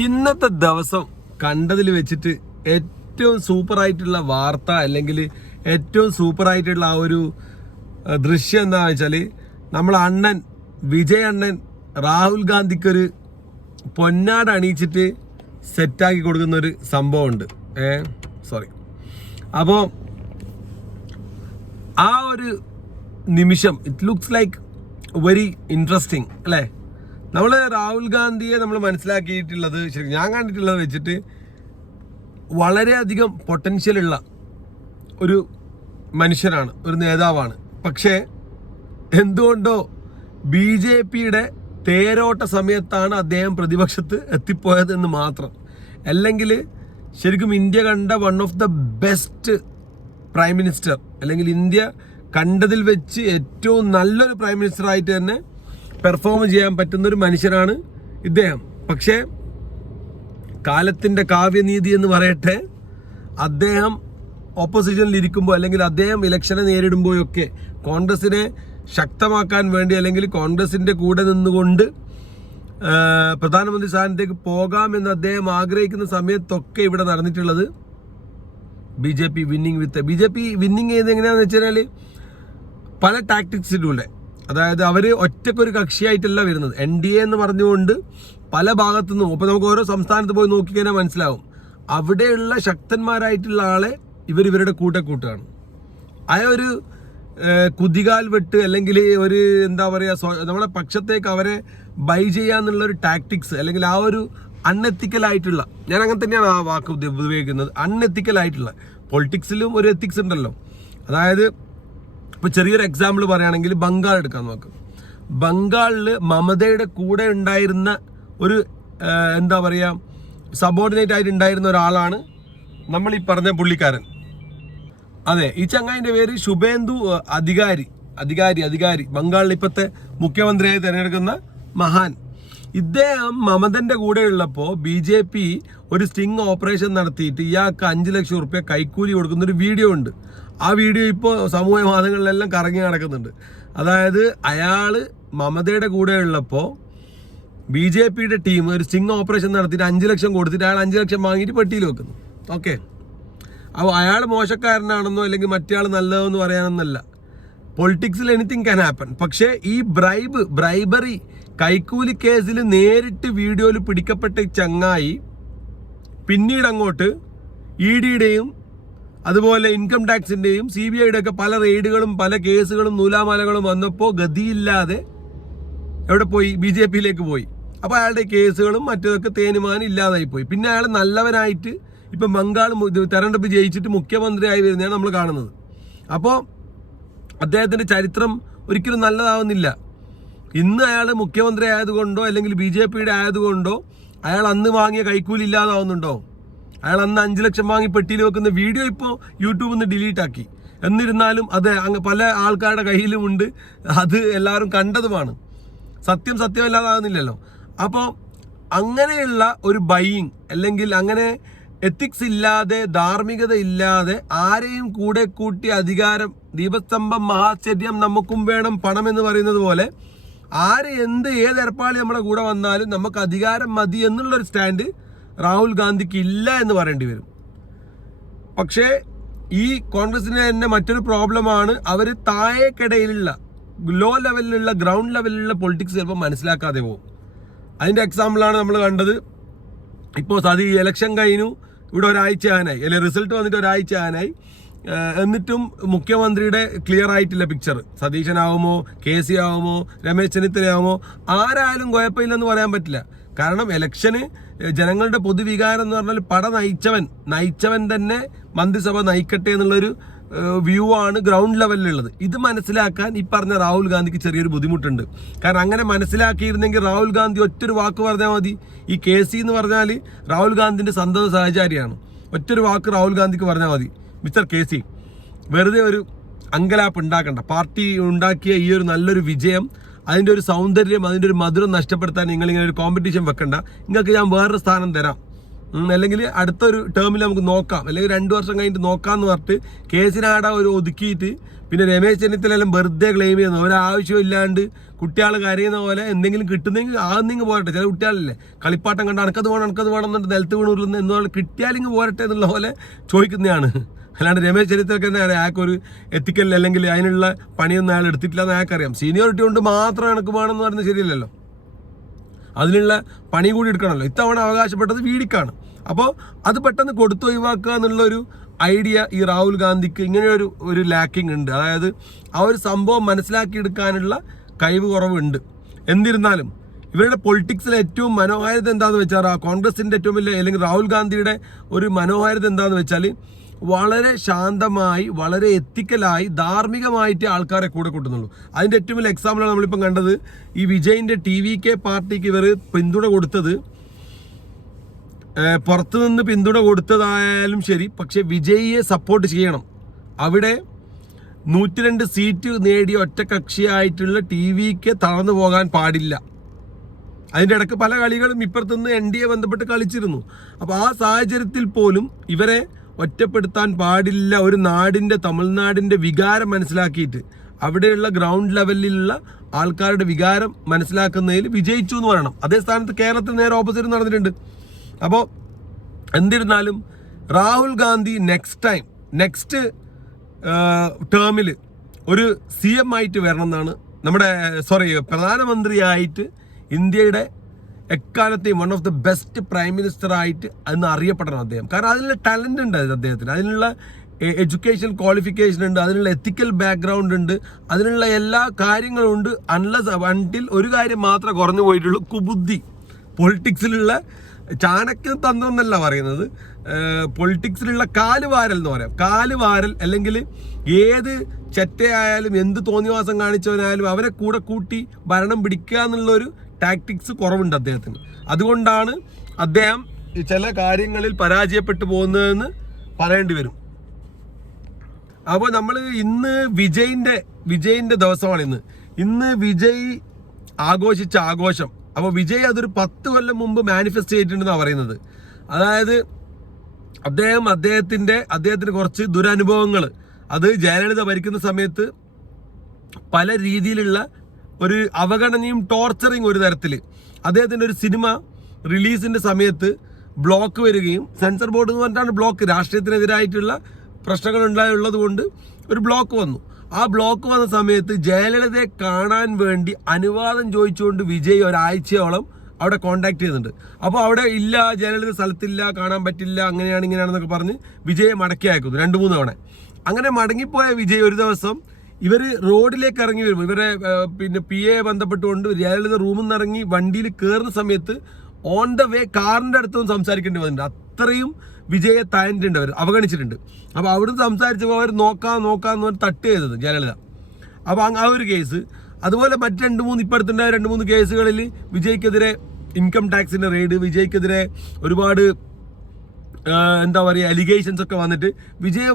ഇന്നത്തെ ദിവസം കണ്ടതിൽ വെച്ചിട്ട് ഏറ്റവും സൂപ്പറായിട്ടുള്ള വാർത്ത അല്ലെങ്കിൽ ഏറ്റവും സൂപ്പറായിട്ടുള്ള ആ ഒരു ദൃശ്യം എന്താണെന്ന് വെച്ചാൽ നമ്മളെ അണ്ണൻ വിജയ് അണ്ണൻ രാഹുൽ ഗാന്ധിക്കൊരു പൊന്നാട അണിയിച്ചിട്ട് സെറ്റാക്കി കൊടുക്കുന്ന ഒരു സംഭവമുണ്ട്. അപ്പോൾ ആ ഒരു നിമിഷം it looks like very interesting അല്ലേ. നമ്മൾ രാഹുൽ ഗാന്ധിയെ നമ്മൾ മനസ്സിലാക്കിയിട്ടുള്ളത് ശരി ഞാൻ കണ്ടിട്ടുള്ളത് വെച്ചിട്ട് വളരെയധികം പൊട്ടൻഷ്യലുള്ള ഒരു മനുഷ്യനാണ്, ഒരു നേതാവാണ്. പക്ഷേ എന്തുകൊണ്ടോ BJPയുടെ തേരോട്ട സമയത്താണ് അദ്ദേഹം പ്രതിപക്ഷത്ത് എത്തിപ്പോയതെന്ന് മാത്രം. അല്ലെങ്കിൽ ശരിക്കും ഇന്ത്യ കണ്ട one of the best prime minister, അല്ലെങ്കിൽ ഇന്ത്യ കണ്ടതിൽ വെച്ച് ഏറ്റവും നല്ലൊരു പ്രൈം മിനിസ്റ്റർ ആയിട്ട് തന്നെ പെർഫോം ചെയ്യാൻ പറ്റുന്നൊരു മനുഷ്യനാണ് ഇദ്ദേഹം. പക്ഷേ കാലത്തിൻ്റെ കാവ്യനീതി എന്ന് പറയട്ടെ, അദ്ദേഹം ഓപ്പോസിഷനിൽ ഇരിക്കുമ്പോൾ അല്ലെങ്കിൽ അദ്ദേഹം ഇലക്ഷനെ നേരിടുമ്പോഴൊക്കെ കോൺഗ്രസിനെ ശക്തമാക്കാൻ വേണ്ടി അല്ലെങ്കിൽ കോൺഗ്രസിൻ്റെ കൂടെ നിന്നുകൊണ്ട് പ്രധാനമന്ത്രി സ്ഥാനത്തേക്ക് പോകാമെന്ന് അദ്ദേഹം ആഗ്രഹിക്കുന്ന സമയത്തൊക്കെ ഇവിടെ നടന്നിട്ടുള്ളത് BJP വിന്നിങ് ചെയ്യുന്നത് എങ്ങനെയാണെന്ന് വെച്ച് കഴിഞ്ഞാൽ പല ടാക്ടിക്സിലൂടെ. അതായത് അവർ ഒറ്റക്കൊരു കക്ഷിയായിട്ടല്ല വരുന്നത്, NDA എന്ന് പറഞ്ഞുകൊണ്ട് പല ഭാഗത്തു നിന്നും. അപ്പോൾ നമുക്ക് ഓരോ സംസ്ഥാനത്ത് പോയി നോക്കിക്കഴിഞ്ഞാൽ മനസ്സിലാവും, അവിടെയുള്ള ശക്തന്മാരായിട്ടുള്ള ആളെ ഇവരുടെ കൂട്ടുകയാണ്. ആ ഒരു കുതികാൽ വെട്ട് അല്ലെങ്കിൽ ഒരു എന്താ പറയുക, നമ്മളെ പക്ഷത്തേക്ക് അവരെ ബൈ ചെയ്യാന്നുള്ളൊരു ടാക്ടിക്സ് അല്ലെങ്കിൽ ആ ഒരു അൺഎത്തിക്കലായിട്ടുള്ള, ഞാൻ അങ്ങനെ തന്നെയാണ് ആ വാക്ക് ഉപയോഗിക്കുന്നത്, അൺഎത്തിക്കലായിട്ടുള്ള. പൊളിറ്റിക്സിലും ഒരു എത്തിക്സ് ഉണ്ടല്ലോ. അതായത് ഇപ്പോൾ ചെറിയൊരു എക്സാമ്പിൾ പറയുകയാണെങ്കിൽ ബംഗാൾ എടുക്കാൻ നോക്കും. ബംഗാളിൽ മമതയുടെ കൂടെ ഉണ്ടായിരുന്ന ഒരു എന്താ പറയുക സബോർഡിനേറ്റ് ആയിട്ട് ഉണ്ടായിരുന്ന ഒരാളാണ് നമ്മൾ ഈ പറഞ്ഞ പുള്ളിക്കാരൻ. അതെ, ഈ ചങ്ങായിൻ്റെ പേര് ശുഭേന്ദു അധികാരി ബംഗാളിൽ ഇപ്പോഴത്തെ മുഖ്യമന്ത്രിയായി തിരഞ്ഞെടുക്കുന്ന മഹാൻ. ഇദ്ദേഹം മമതൻ്റെ കൂടെ ഉള്ളപ്പോൾ BJP ഒരു സ്റ്റിംഗ് ഓപ്പറേഷൻ നടത്തിയിട്ട് ഇയാൾക്ക് 5 ലക്ഷം റുപ്യ കൈക്കൂലി കൊടുക്കുന്നൊരു വീഡിയോ ഉണ്ട്. ആ വീഡിയോ ഇപ്പോൾ സമൂഹ മാധ്യമങ്ങളിലെല്ലാം കറങ്ങി നടക്കുന്നുണ്ട്. അതായത് അയാൾ മമതയുടെ കൂടെ ഉള്ളപ്പോൾ BJPയുടെ ടീം ഒരു സ്റ്റിംഗ് ഓപ്പറേഷൻ നടത്തിയിട്ട് 5 ലക്ഷം കൊടുത്തിട്ട് അയാൾ 5 ലക്ഷം വാങ്ങിയിട്ട് പെട്ടിയിൽ വെക്കുന്നു. ഓക്കെ, അപ്പോൾ അയാൾ മോശക്കാരനാണെന്നോ അല്ലെങ്കിൽ മറ്റേ ആൾ നല്ലതെന്ന് പറയാനൊന്നല്ല. പൊളിറ്റിക്സിൽ എനിത്തിങ് ക്യാൻ ഹാപ്പൻ. പക്ഷേ ഈ ബ്രൈബറി കൈക്കൂലി കേസിൽ നേരിട്ട് വീഡിയോയിൽ പിടിക്കപ്പെട്ട ഈ ചങ്ങായി പിന്നീട് അങ്ങോട്ട് EDയുടെയും അതുപോലെ ഇൻകം ടാക്സിൻ്റെയും CBIയുടെ ഒക്കെ പല റെയ്ഡുകളും പല കേസുകളും നൂലാമാലകളും വന്നപ്പോൾ ഗതിയില്ലാതെ എവിടെ പോയി, BJPയിലേക്ക് പോയി. അപ്പോൾ അയാളുടെ കേസുകളും മറ്റതൊക്കെ തേനുമാനം ഇല്ലാതായി പോയി. പിന്നെ അയാൾ നല്ലവനായിട്ട് ഇപ്പം ബംഗാൾ തെരഞ്ഞെടുപ്പ് ജയിച്ചിട്ട് മുഖ്യമന്ത്രിയായി വരുന്നതാണ് നമ്മൾ കാണുന്നത്. അപ്പോൾ അദ്ദേഹത്തിൻ്റെ ചരിത്രം ഒരിക്കലും നല്ലതാവുന്നില്ല. ഇന്ന് അയാൾ മുഖ്യമന്ത്രി ആയതുകൊണ്ടോ അല്ലെങ്കിൽ BJPയുടെ ആയതുകൊണ്ടോ അയാൾ അന്ന് വാങ്ങിയ കൈക്കൂലി ഇല്ലാതാവുന്നുണ്ടോ? അയാൾ അന്ന് 5 ലക്ഷം വാങ്ങി പെട്ടിയിൽ വെക്കുന്ന വീഡിയോ ഇപ്പോൾ യൂട്യൂബിൽ നിന്ന് ഡിലീറ്റ് ആക്കി. എന്നിരുന്നാലും അത് പല ആൾക്കാരുടെ കയ്യിലുമുണ്ട്, അത് എല്ലാവരും കണ്ടതുമാണ്. സത്യമല്ലാതാകുന്നില്ലല്ലോ. അപ്പോൾ അങ്ങനെയുള്ള ഒരു ബൈയിങ് അല്ലെങ്കിൽ അങ്ങനെ എത്തിക്സ് ഇല്ലാതെ ധാർമ്മികത ഇല്ലാതെ ആരെയും കൂടെ കൂട്ടി അധികാരം, ദീപസ്തംഭം മഹാശ്ചര്യം നമുക്കും വേണം പണം എന്ന് പറയുന്നത് പോലെ ആര് ഏത് ഏർപ്പാളി നമ്മുടെ കൂടെ വന്നാലും നമുക്ക് അധികാരം മതി എന്നുള്ളൊരു സ്റ്റാൻഡ് രാഹുൽ ഗാന്ധിക്ക് ഇല്ല എന്ന് പറയേണ്ടി വരും. പക്ഷേ ഈ കോൺഗ്രസിന് തന്നെ മറ്റൊരു പ്രോബ്ലമാണ്, അവർ താഴേക്കിടയിലുള്ള ലോ ലെവലിലുള്ള ഗ്രൗണ്ട് ലെവലിലുള്ള പൊളിറ്റിക്സ് ചിലപ്പോൾ മനസ്സിലാക്കാതെ പോകും. അതിൻ്റെ എക്സാമ്പിളാണ് നമ്മൾ കണ്ടത്. ഇപ്പോൾ ഇലക്ഷൻ കഴിഞ്ഞു, ഇവിടെ ഒരാഴ്ച ആനായി, അല്ലെങ്കിൽ റിസൾട്ട് വന്നിട്ട് ഒരാഴ്ച ആനായി, എന്നിട്ടും മുഖ്യമന്ത്രിയുടെ ക്ലിയർ ആയിട്ടില്ല പിക്ചർ. സതീശനാവുമോ, KC ആവുമോ, രമേശ് ചെന്നിത്തലയാവുമോ, ആരായാലും കുഴപ്പമില്ലെന്ന് പറയാൻ പറ്റില്ല. കാരണം ഇലക്ഷന് ജനങ്ങളുടെ പൊതുവികാരം എന്ന് പറഞ്ഞാൽ പട നയിച്ചവൻ തന്നെ മന്ത്രിസഭ നയിക്കട്ടെ എന്നുള്ളൊരു വ്യൂ ആണ് ഗ്രൗണ്ട് ലെവലിലുള്ളത്. ഇത് മനസ്സിലാക്കാൻ ഈ പറഞ്ഞ രാഹുൽ ഗാന്ധിക്ക് ചെറിയൊരു ബുദ്ധിമുട്ടുണ്ട്. കാരണം അങ്ങനെ മനസ്സിലാക്കിയിരുന്നെങ്കിൽ രാഹുൽ ഗാന്ധി ഒറ്റൊരു വാക്ക് പറഞ്ഞാൽ മതി. ഈ KC എന്ന് പറഞ്ഞാൽ രാഹുൽ ഗാന്ധിൻ്റെ സന്തത സഹചാരിയാണ്. ഒറ്റൊരു വാക്ക് രാഹുൽ ഗാന്ധിക്ക് പറഞ്ഞാൽ മതി, മിസ്റ്റർ KC വെറുതെ ഒരു അങ്കലാപ്പ് ഉണ്ടാക്കണ്ട. പാർട്ടി ഉണ്ടാക്കിയ ഈ ഒരു നല്ലൊരു വിജയം, അതിൻ്റെ ഒരു സൗന്ദര്യം, അതിൻ്റെ ഒരു മധുരം നഷ്ടപ്പെടുത്താൻ നിങ്ങളിങ്ങനെ ഒരു കോമ്പറ്റീഷൻ വെക്കണ്ട. നിങ്ങൾക്ക് ഞാൻ വേറൊരു സ്ഥാനം തരാം, അല്ലെങ്കിൽ അടുത്തൊരു ടേമിൽ നമുക്ക് നോക്കാം, അല്ലെങ്കിൽ 2 വർഷം കഴിഞ്ഞിട്ട് നോക്കാമെന്ന് പറഞ്ഞിട്ട് കേസിനാടെ ഒരു ഒതുക്കിയിട്ട് പിന്നെ രമേശ് ചെന്നിത്തല വെറുതെ ക്ലെയിം ചെയ്യുന്നു. ഒരാവശ്യമില്ലാണ്ട് കുട്ടികൾ കരയുന്ന പോലെ എന്തെങ്കിലും കിട്ടുന്നെങ്കിൽ ആകുന്നെങ്കിൽ പോരട്ടെ. ചില കുട്ടികളല്ലേ കളിപ്പാട്ടം കണ്ട് അനക്കത് വേണം എന്നിട്ട് നിലത്ത് വീണൂരുന്ന് എന്നുള്ള കിട്ടിയാലെങ്കിൽ പോരട്ടെ എന്നുള്ള പോലെ ചോദിക്കുന്നതാണ്. അല്ലാണ്ട് രമേശ് ചെന്നിത്തലക്ക് തന്നെ അറിയാം അയാൾക്കൊരു എത്തിക്കൽ അല്ലെങ്കിൽ അതിനുള്ള പണിയൊന്നും അയാൾ എടുത്തിട്ടില്ല എന്ന് അയാൾക്കറിയാം. സീനിയോറിറ്റി കൊണ്ട് മാത്രം എനിക്ക് വേണമെന്ന് പറയുന്നത് ശരിയല്ലല്ലോ, അതിനുള്ള പണി കൂടി എടുക്കണമല്ലോ. ഇത്തവണ അവകാശപ്പെട്ടത് വീടിക്കാണ്. അപ്പോൾ അത് പെട്ടെന്ന് കൊടുത്തു ഒഴിവാക്കുക എന്നുള്ളൊരു ഐഡിയ ഈ രാഹുൽ ഗാന്ധിക്ക് ഇങ്ങനെ ഒരു ലാക്കിംഗ് ഉണ്ട്. അതായത് ആ ഒരു സംഭവം മനസ്സിലാക്കിയെടുക്കാനുള്ള കഴിവ് കുറവുണ്ട്. എന്നിരുന്നാലും ഇവരുടെ പൊളിറ്റിക്സിലെ ഏറ്റവും മനോഹാരിത എന്താണെന്ന് വെച്ചാൽ, കോൺഗ്രസിൻ്റെ ഏറ്റവും വലിയ അല്ലെങ്കിൽ രാഹുൽ ഗാന്ധിയുടെ ഒരു മനോഹാരിത എന്താണെന്ന് വെച്ചാൽ, വളരെ ശാന്തമായി വളരെ എത്തിക്കലായി ധാർമ്മികമായിട്ട് ആൾക്കാരെ കൂടെ കൂട്ടുന്നുള്ളൂ. അതിൻ്റെ ഏറ്റവും വലിയ എക്സാമ്പിളാണ് നമ്മളിപ്പം കണ്ടത്. ഈ വിജയിൻ്റെ TVK പാർട്ടിക്ക് ഇവർ പിന്തുണ കൊടുത്തത് പുറത്തുനിന്ന് പിന്തുണ കൊടുത്തതായാലും ശരി, പക്ഷെ വിജയിയെ സപ്പോർട്ട് ചെയ്യണം. അവിടെ 102 സീറ്റ് നേടിയ ഒറ്റകക്ഷിയായിട്ടുള്ള TVK തളർന്നു പോകാൻ പാടില്ല. അതിൻ്റെ ഇടയ്ക്ക് പല കളികളും ഇപ്പുറത്തുനിന്ന് NDA ബന്ധപ്പെട്ട് കളിച്ചിരുന്നു. അപ്പോൾ ആ സാഹചര്യത്തിൽ പോലും ഇവരെ ഒറ്റപ്പെടുത്താൻ പാടില്ല. ഒരു നാടിൻ്റെ തമിഴ്നാടിൻ്റെ വികാരം മനസ്സിലാക്കിയിട്ട് അവിടെയുള്ള ഗ്രൗണ്ട് ലെവലിലുള്ള ആൾക്കാരുടെ വികാരം മനസ്സിലാക്കുന്നതിൽ വിജയിച്ചു എന്ന് പറയണം. അതേ സ്ഥാനത്ത് കേരളത്തിൽ നേരെ ഓപ്പോസിറ്റ് നടന്നിട്ടുണ്ട്. അപ്പോൾ എന്നിരുന്നാലും രാഹുൽ ഗാന്ധി നെക്സ്റ്റ് ടേമിൽ ഒരു CM ആയിട്ട് വരണം എന്നാണ് പ്രധാനമന്ത്രിയായിട്ട് ഇന്ത്യയുടെ എക്കാലത്തെയും one of the best prime minister ആയിട്ട് എന്ന് അറിയപ്പെടണം അദ്ദേഹം. കാരണം അതിനുള്ള ടാലൻ്റ് ഉണ്ട് അദ്ദേഹത്തിന്, അതിനുള്ള എഡ്യൂക്കേഷൻ ക്വാളിഫിക്കേഷൻ ഉണ്ട്, അതിനുള്ള എത്തിക്കൽ ബാക്ക്ഗ്രൗണ്ട് ഉണ്ട്, അതിനുള്ള എല്ലാ കാര്യങ്ങളും ഉണ്ട്. അൺടിൽ ഒരു കാര്യം മാത്രമേ കുറഞ്ഞു പോയിട്ടുള്ളൂ, കുബുദ്ധി. പൊളിറ്റിക്സിലുള്ള ചാണക്യ തന്ത്രം എന്നല്ല പറയുന്നത്, പൊളിറ്റിക്സിലുള്ള കാലുവാരൽ എന്ന് പറയാം. കാലുവാരൽ അല്ലെങ്കിൽ ഏത് ചെറ്റയായാലും എന്ത് തോന്നിവാസം കാണിച്ചവനായാലും അവരെ കൂടെ കൂട്ടി ഭരണം പിടിക്കുക എന്നുള്ളൊരു ടാക്ടിക്സ് കുറവുണ്ട് അദ്ദേഹത്തിന്. അതുകൊണ്ടാണ് അദ്ദേഹം ചില കാര്യങ്ങളിൽ പരാജയപ്പെട്ടു പോകുന്നതെന്ന് പറയേണ്ടി വരും. അപ്പോൾ നമ്മൾ ഇന്ന് വിജയിൻ്റെ ദിവസമാണ് ഇന്ന് വിജയ് ആഘോഷിച്ച ആഘോഷം. അപ്പോൾ വിജയ് അതൊരു 10 കൊല്ലം മുമ്പ് മാനിഫെസ്റ്റ് ചെയ്തിട്ടുണ്ടെന്നാണ് പറയുന്നത്. അതായത് അദ്ദേഹത്തിന് കുറച്ച് ദുരനുഭവങ്ങൾ, അത് ജയലളിത ഭരിക്കുന്ന സമയത്ത് പല രീതിയിലുള്ള ഒരു അവഗണനയും ടോർച്ചറിങ് ഒരു തരത്തിൽ. അദ്ദേഹത്തിൻ്റെ ഒരു സിനിമ റിലീസിൻ്റെ സമയത്ത് ബ്ലോക്ക് വരികയും, സെൻസർ ബോർഡ് എന്ന് പറഞ്ഞിട്ടാണ് ബ്ലോക്ക്, രാഷ്ട്രീയത്തിനെതിരായിട്ടുള്ള പ്രശ്നങ്ങൾ ഉണ്ടായുള്ളത് കൊണ്ട് ഒരു ബ്ലോക്ക് വന്നു. ആ ബ്ലോക്ക് വന്ന സമയത്ത് ജയലളിതയെ കാണാൻ വേണ്ടി അനുവാദം ചോദിച്ചുകൊണ്ട് വിജയ് ഒരാഴ്ചയോളം അവിടെ കോണ്ടാക്ട് ചെയ്യുന്നുണ്ട്. അപ്പോൾ അവിടെ ഇല്ല, ജയലളിത സ്ഥലത്തില്ല, കാണാൻ പറ്റില്ല, അങ്ങനെയാണ് ഇങ്ങനെയാണെന്നൊക്കെ പറഞ്ഞ് വിജയെ മടക്കി അയക്കുന്നു 2-3 തവണ. അങ്ങനെ മടങ്ങിപ്പോയ വിജയ് ഒരു ദിവസം ഇവർ റോഡിലേക്ക് ഇറങ്ങി വരുമ്പോൾ ഇവരെ PA ബന്ധപ്പെട്ടുകൊണ്ട് ജയലളിത റൂമിൽ നിന്ന് ഇറങ്ങി വണ്ടിയിൽ കയറുന്ന സമയത്ത് ഓൺ ദ വേ കാറിൻ്റെ അടുത്തൊന്നും സംസാരിക്കേണ്ടി വന്നിട്ടുണ്ട്. അത്രയും വിജയെ താഴ്ന്നിട്ടുണ്ട്, അവർ അവഗണിച്ചിട്ടുണ്ട്. അപ്പോൾ അവിടുന്ന് സംസാരിച്ചപ്പോൾ അവർ നോക്കാന്ന് പറഞ്ഞ് തട്ട് ചെയ്തത് ജയലളിത. അപ്പോൾ ആ ഒരു കേസ്, അതുപോലെ മറ്റ് 2-3 ഇപ്പോഴത്തുണ്ടായ 2-3 കേസുകളിൽ വിജയ്ക്കെതിരെ ഇൻകം ടാക്സിൻ്റെ റെയ്ഡ്, വിജയ്ക്കെതിരെ ഒരുപാട് അലിഗേഷൻസ് ഒക്കെ വന്നിട്ട് വിജയ്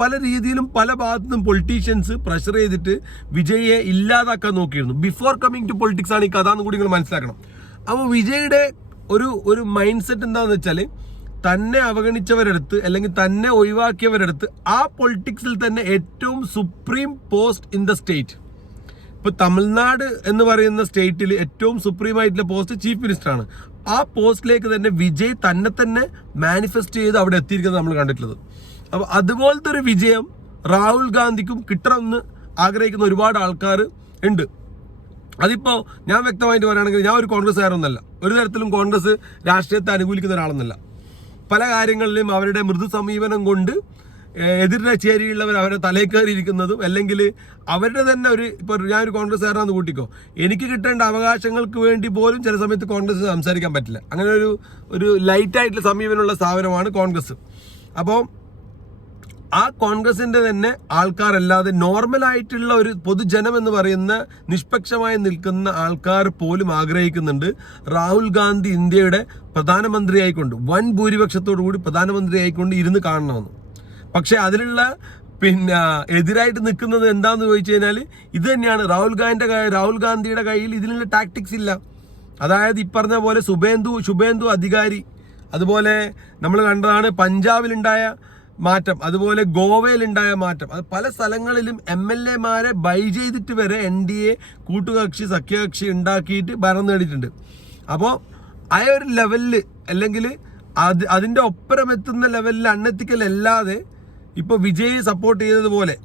പല രീതിയിലും പല ഭാഗത്തുനിന്നും പൊളിറ്റീഷ്യൻസ് പ്രഷർ ചെയ്തിട്ട് വിജയെ ഇല്ലാതാക്കാൻ നോക്കിയിരുന്നു. ബിഫോർ കമ്മിങ് ടു പൊളിറ്റിക്സ് ആണ് ഈ കഥ എന്ന് കൂടി നിങ്ങൾ മനസ്സിലാക്കണം. അപ്പോൾ വിജയുടെ ഒരു മൈൻഡ് സെറ്റ് എന്താണെന്ന് വെച്ചാൽ, തന്നെ അവഗണിച്ചവരടുത്ത് അല്ലെങ്കിൽ തന്നെ ഒഴിവാക്കിയവരടുത്ത് ആ പൊളിറ്റിക്സിൽ തന്നെ ഏറ്റവും supreme post in the state, ഇപ്പോൾ തമിഴ്നാട് എന്ന് പറയുന്ന സ്റ്റേറ്റിൽ ഏറ്റവും സുപ്രീം ആയിട്ടുള്ള പോസ്റ്റ് ചീഫ് മിനിസ്റ്ററാണ്. ആ പോസ്റ്റിലേക്ക് തന്നെ വിജയ് തന്നെ മാനിഫെസ്റ്റ് ചെയ്ത് അവിടെ എത്തിയിരിക്കുന്നത് നമ്മൾ കണ്ടിട്ടുള്ളത്. അപ്പോൾ അതുപോലത്തെ ഒരു വിജയം രാഹുൽ ഗാന്ധിക്കും കിട്ടണമെന്ന് ആഗ്രഹിക്കുന്ന ഒരുപാട് ആൾക്കാർ ഉണ്ട്. അതിപ്പോൾ ഞാൻ വ്യക്തമായിട്ട് പറയുകയാണെങ്കിൽ, ഞാൻ ഒരു കോൺഗ്രസ്സുകാരൊന്നല്ല, ഒരു തരത്തിലും കോൺഗ്രസ് രാഷ്ട്രീയത്തെ അനുകൂലിക്കുന്ന ഒരാളൊന്നല്ല. പല കാര്യങ്ങളിലും അവരുടെ മൃദു സമീപനം കൊണ്ട് എതിരെ ചേരിയുള്ളവർ അവരെ തലയിൽ കയറിയിരിക്കുന്നതും, അല്ലെങ്കിൽ അവരുടെ തന്നെ ഇപ്പോൾ ഞാനൊരു കോൺഗ്രസ്സുകാരനാണെന്ന് കൂട്ടിക്കോ, എനിക്ക് കിട്ടേണ്ട അവകാശങ്ങൾക്ക് വേണ്ടി പോലും ചില സമയത്ത് കോൺഗ്രസ് സംസാരിക്കാൻ പറ്റില്ല. അങ്ങനെ ഒരു ലൈറ്റായിട്ടുള്ള സമീപനമുള്ള സ്ഥാപനമാണ് കോൺഗ്രസ്. അപ്പോൾ ആ കോൺഗ്രസിൻ്റെ തന്നെ ആൾക്കാരല്ലാതെ നോർമലായിട്ടുള്ള ഒരു പൊതുജനം എന്ന് പറയുന്ന നിഷ്പക്ഷമായി നിൽക്കുന്ന ആൾക്കാർ പോലും ആഗ്രഹിക്കുന്നുണ്ട് രാഹുൽ ഗാന്ധി ഇന്ത്യയുടെ പ്രധാനമന്ത്രിയായിക്കൊണ്ട്, വൻ ഭൂരിപക്ഷത്തോടു കൂടി പ്രധാനമന്ത്രിയായിക്കൊണ്ട് ഇരുന്ന് കാണണമെന്ന്. പക്ഷെ അതിനുള്ള എതിരായിട്ട് നിൽക്കുന്നത് എന്താണെന്ന് ചോദിച്ചു കഴിഞ്ഞാൽ, ഇത് തന്നെയാണ്. രാഹുൽ ഗാന്ധിയുടെ കയ്യിൽ ഇതിനുള്ള ടാക്ടിക്സ് ഇല്ല. അതായത് ഈ പറഞ്ഞ പോലെ ശുഭേന്ദു അധികാരി, അതുപോലെ നമ്മൾ കണ്ടതാണ് പഞ്ചാബിലുണ്ടായ മാറ്റം, അതുപോലെ ഗോവയിലുണ്ടായ മാറ്റം. അത് പല സ്ഥലങ്ങളിലും MLA-മാരെ ബൈ ചെയ്തിട്ട് വരെ NDA കൂട്ടുകക്ഷി സഖ്യകക്ഷി ഉണ്ടാക്കിയിട്ട് ഭരണം നേടിയിട്ടുണ്ട്. അപ്പോൾ ആ ഒരു ലെവലിൽ അല്ലെങ്കിൽ അതിൻ്റെ ഒപ്പരം എത്തുന്ന ലെവലിൽ അല്ലാതെ ഇപ്പോൾ വിജയ് സപ്പോർട്ട് ചെയ്തതുപോലെ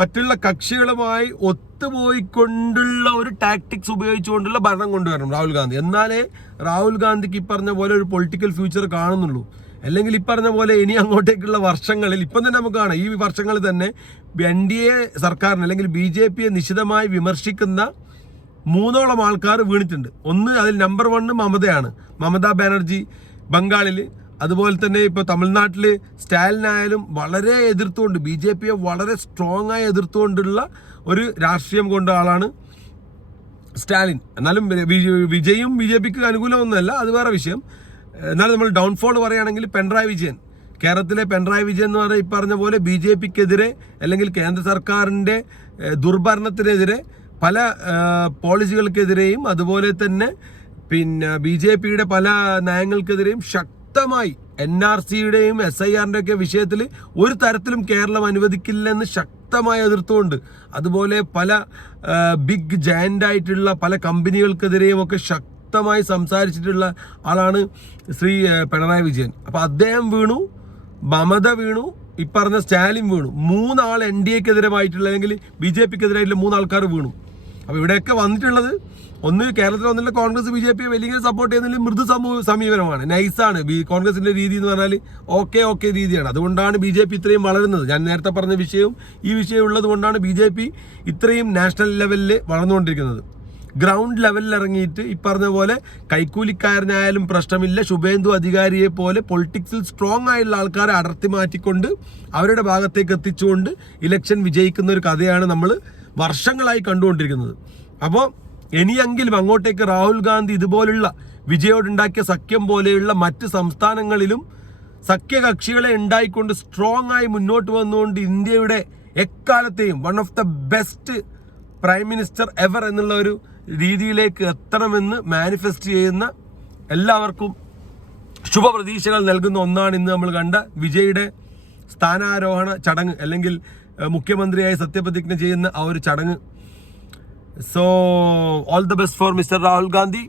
മറ്റുള്ള കക്ഷികളുമായി ഒത്തുപോയിക്കൊണ്ടുള്ള ഒരു ടാക്ടിക്സ് ഉപയോഗിച്ചുകൊണ്ടുള്ള ഭരണം കൊണ്ടുവരണം രാഹുൽ ഗാന്ധി. എന്നാലേ രാഹുൽ ഗാന്ധിക്ക് ഈ പറഞ്ഞ പോലെ ഒരു പൊളിറ്റിക്കൽ ഫ്യൂച്ചർ കാണുന്നുള്ളൂ. അല്ലെങ്കിൽ ഈ പറഞ്ഞ പോലെ ഇനി അങ്ങോട്ടേക്കുള്ള വർഷങ്ങളിൽ ഇപ്പം തന്നെ നമുക്ക് കാണാം, ഈ വർഷങ്ങളിൽ തന്നെ NDA സർക്കാരിന് അല്ലെങ്കിൽ BJP-യെ നിശിതമായി വിമർശിക്കുന്ന 3ഓളം ആൾക്കാർ വീണിട്ടുണ്ട്. ഒന്ന് അതിൽ നമ്പർ 1 മമതയാണ്. മമതാ ബാനർജി ബംഗാളിൽ, അതുപോലെ തന്നെ ഇപ്പോൾ തമിഴ്നാട്ടിൽ സ്റ്റാലിനായാലും വളരെ എതിർത്തുകൊണ്ട് BJP-യെ വളരെ സ്ട്രോങ് ആയി എതിർത്തുകൊണ്ടുള്ള ഒരു രാഷ്ട്രീയം കൊണ്ട ആളാണ് സ്റ്റാലിൻ. എന്നാലും വിജയും BJP-ക്ക് അനുകൂലമൊന്നുമല്ല, അത് വേറെ വിഷയം. എന്നാലും നമ്മൾ ഡൗൺഫോൾ പറയുകയാണെങ്കിൽ പിണറായി വിജയൻ, കേരളത്തിലെ പിണറായി വിജയൻ എന്ന് പറഞ്ഞാൽ ഈ പറഞ്ഞ പോലെ BJP-ക്കെതിരെ അല്ലെങ്കിൽ കേന്ദ്ര സർക്കാരിൻ്റെ ദുർഭരണത്തിനെതിരെ പല പോളിസികൾക്കെതിരെയും അതുപോലെ തന്നെ പിന്നെ BJP-യുടെ പല നയങ്ങൾക്കെതിരെയും ശക്തമായി NRC-യുടെയും SIR-ൻ്റെ ഒക്കെ വിഷയത്തിൽ ഒരു തരത്തിലും കേരളം അനുവദിക്കില്ലെന്ന് ശക്തമായി എതിർത്തുകൊണ്ട്, അതുപോലെ പല ബിഗ് ജയൻ്റായിട്ടുള്ള പല കമ്പനികൾക്കെതിരെയും ഒക്കെ ശക്തമായി സംസാരിച്ചിട്ടുള്ള ആളാണ് ശ്രീ പിണറായി വിജയൻ. അപ്പോൾ അദ്ദേഹം വീണു, മമത വീണു, ഈ പറഞ്ഞ സ്റ്റാലിൻ വീണു. 3 ആൾ NDA-ക്കെതിരായിട്ടുള്ള അല്ലെങ്കിൽ BJP-ക്കെതിരായിട്ടുള്ള 3 ആൾക്കാർ വീണു. അപ്പോൾ ഇവിടെയൊക്കെ വന്നിട്ടുള്ളത് ഒന്ന് കേരളത്തിൽ വന്നിട്ടുള്ള കോൺഗ്രസ് BJP-യെ വലിയ സപ്പോർട്ട് ചെയ്യുന്നതിൽ മൃദു സമീപനമാണ്, നൈസാണ്. കോൺഗ്രസിൻ്റെ രീതി എന്ന് പറഞ്ഞാൽ ഓക്കെ രീതിയാണ്. അതുകൊണ്ടാണ് BJP ഇത്രയും വളരുന്നത്. ഞാൻ നേരത്തെ പറഞ്ഞ വിഷയവും ഈ വിഷയം ഉള്ളത് കൊണ്ടാണ് BJP ഇത്രയും നാഷണൽ ലെവലിൽ വളർന്നുകൊണ്ടിരിക്കുന്നത്. ഗ്രൗണ്ട് ലെവലിൽ ഇറങ്ങിയിട്ട് ഈ പറഞ്ഞ പോലെ കൈക്കൂലിക്കാരനായാലും പ്രശ്നമില്ല, ശുഭേന്ദു അധികാരിയെ പോലെ പൊളിറ്റിക്സിൽ സ്ട്രോങ് ആയിട്ടുള്ള ആൾക്കാരെ അടർത്തി മാറ്റിക്കൊണ്ട് അവരുടെ ഭാഗത്തേക്ക് എത്തിച്ചുകൊണ്ട് ഇലക്ഷൻ വിജയിക്കുന്ന ഒരു കഥയാണ് നമ്മൾ വർഷങ്ങളായി കണ്ടുകൊണ്ടിരിക്കുന്നത്. അപ്പോൾ ഇനിയെങ്കിലും അങ്ങോട്ടേക്ക് രാഹുൽ ഗാന്ധി ഇതുപോലുള്ള വിജയോടുണ്ടാക്കിയ സഖ്യം പോലെയുള്ള മറ്റ് സംസ്ഥാനങ്ങളിലും സഖ്യകക്ഷികളെ ഉണ്ടായിക്കൊണ്ട് സ്ട്രോങ് ആയി മുന്നോട്ട് വന്നുകൊണ്ട് ഇന്ത്യയുടെ എക്കാലത്തെയും one of the best prime minister ever എന്നുള്ള ഒരു രീതിയിലേക്ക് എത്തണമെന്ന് മാനിഫെസ്റ്റ് ചെയ്യുന്ന എല്ലാവർക്കും ശുഭപ്രതീക്ഷകൾ നൽകുന്ന ഒന്നാണ് ഇന്ന് നമ്മൾ കണ്ട വിജയുടെ സ്ഥാനാരോഹണ ചടങ്ങ്, അല്ലെങ്കിൽ മുഖ്യമന്ത്രിയായി സത്യപ്രതിജ്ഞ ചെയ്യുന്ന ആ ഒരു ചടങ്ങ്. So all the best for mister Rahul Gandhi.